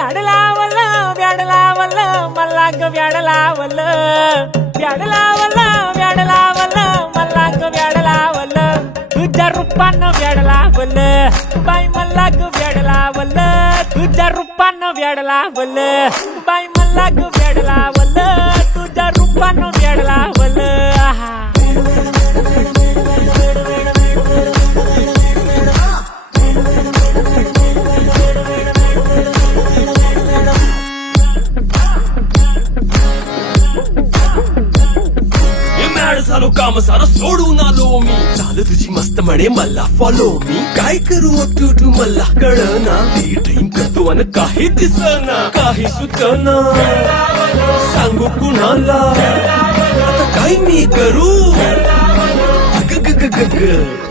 व्याड लावलं व्याड लावलं मला ग व्याड लावलं व्याड लावलं व्याड लावलं मला ग व्याड लावलं तुझ्या रूपानं व्याड लावलं बाई मला ग व्याड लावलं तुझ्या रूपानं व्याड लावलं बाई मला ग व्याड लावलं तुझ्या रूपानं व्याड लावलं आहा झालो काम सारा सोडून आलो मी झालं तुझी मस्त म्हणे मला फॉलो मी काय करू तू मला कळना ती ड्रीम करतो आणि काही दिसना काही सुचना सांगू कुणाला आता काय मी करू ग ग ग ग ग